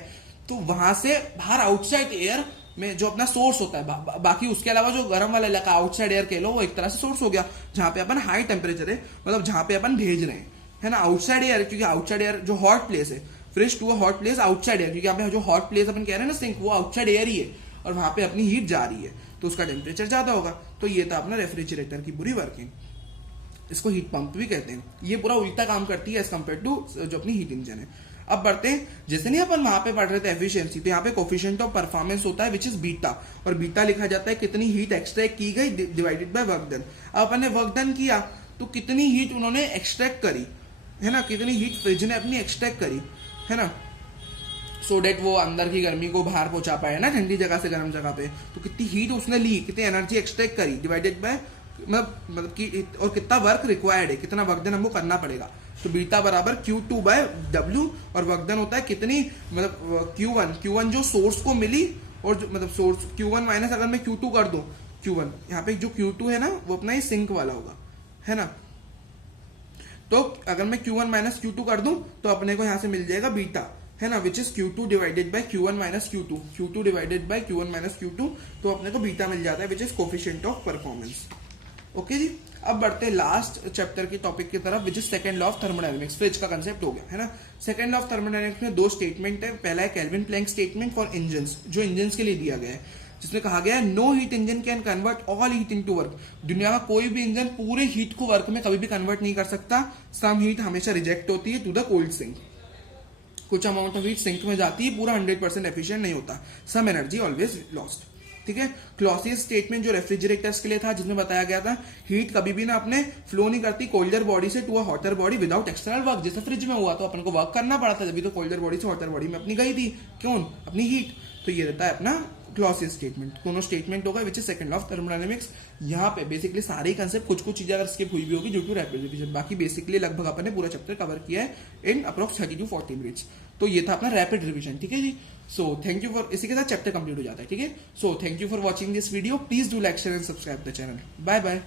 तो वहां से बाहर आउटसाइड एयर में जो अपना सोर्स होता है, बाकी उसके अलावा जो गर्म वाला इलाका आउटसाइड एयर कह लो, वो एक तरह से सोर्स हो गया, जहां पे अपन हाई टेम्परेचर है, मतलब जहां पे अपन भेज रहे हैं, है ना, आउटसाइड एयर। क्योंकि आउटसाइड एयर जो हॉट प्लेस है, fridge to a hot place outside air, क्योंकि यहाँ पे जो हॉट प्लेस अपन कह रहे हैं ना सिंक, वो आउटसाइड एयर ही है, और वहां पे अपनी हीट जा रही है, तो उसका टेम्परेचर ज्यादा होगा। तो ये था अपना रेफ्रिजरेटर की पूरी वर्किंग। इसको हीट पंप भी कहते हैं। ये पूरा उल्टा काम करती है एज कम्पेयर टू जो अपनी हीट इंजन है। अब बढ़ते हैं, जैसे नहीं अपन वहां पे पढ़ रहे थे एफिशिएंसी, तो यहाँ पे कोफिशिएंट ऑफ परफॉर्मेंस होता है विच इज बीटा, और बीटा लिखा जाता है कितनी हीट एक्सट्रैक्ट की गई डिवाइडेड बाय वर्क डन। अब अपन ने वर्क डन किया तो कितनी हीट उन्होंने एक्सट्रैक्ट करी, है ना, कितनी हीट फ्रिज ने अपनी एक्सट्रैक्ट करी, है ना, सो डेट वो अंदर की गर्मी को बाहर पहुंचा पाए ना ठंडी जगह से गर्म जगह पे। तो कितनी हीट उसने ली, कितनी एनर्जी एक्सट्रैक्ट करी डिवाइडेड बाय मतलब कि, और कितना वर्क रिक्वायर्ड है, कितना वर्क डन हमको करना पड़ेगा। तो बीटा बराबर Q2 बाय W, और वर्क डन होता है कितनी, मतलब Q1 जो सोर्स को मिली, और जो मतलब सोर्स Q1 माइनस अगर मैं Q2 कर दूं, Q1 यहाँ पे जो Q2 है ना वो अपना ही सिंक वाला होगा, है ना। तो अगर मैं Q1 माइनस Q2 कर दूं तो अपने को यहां से मिल जाएगा बीटा, है ना, which is Q2 divided by Q1 minus Q2, Q2 divided by Q1 minus Q2, तो अपने को बीटा मिल जाता है which is coefficient of performance. Okay जी। अब बढ़ते हैं लास्ट चैप्टर के टॉपिक की तरफ which is second law of thermodynamics. Fridge का कंसेप्ट हो गया, है ना। सेकंड लॉ ऑफ थर्मोडायनेमिक्स में दो स्टेटमेंट है। पहला है Kelvin Planck statement for engines, जो इंजन्स के लिए दिया गया है, जिसमें कहा गया है no heat engine can convert all heat into work. दुनिया का कोई भी इंजन पूरे हीट को वर्क में कभी भी कन्वर्ट नहीं कर सकता। सम हीट हमेशा रिजेक्ट होती है टू द कोल्ड सिंक। कुछ अमाउंट ऑफ हीट सिंक में जाती है, पूरा 100% एफिशिएंट नहीं होता। Some energy always lost. ठीक है। क्लॉसियस स्टेटमेंट जो रेफ्रिजरेटर्स के लिए था, जिसमें बताया गया था हीट कभी भी ना अपने फ्लो नहीं करती कोल्डर बॉडी से to a hotter body without external work. जैसे फ्रिज में हुआ तो अपन को वर्क करना पड़ा था, तभी तो कोल्डर बॉडी से हॉटर बॉडी में अपनी गई थी, क्यों, अपनी हीट। तो ये रहता है अपना क्लॉसियस स्टेटमेंट। दोनों स्टेटमेंट होगा विच is second law of thermodynamics. यहाँ पे बेसिकली सारे कंसेप्ट, कुछ कुछ चीजें अगर स्किप हुई भी होगी ड्यू टू रैपिड रिवीजन, बाकी बेसिकली लगभग अपन ने पूरा चैप्टर कवर किया है इन अप्रोक्स 30 to 40 मिनट्स। तो ये था अपना रैपिड रिवीजन, ठीक है जी। सो थैंक यू फॉर, इसी के साथ चैप्टर कंप्लीट हो जाता है, ठीक है। So thank you for watching this video, please do like share and subscribe the channel. Bye bye.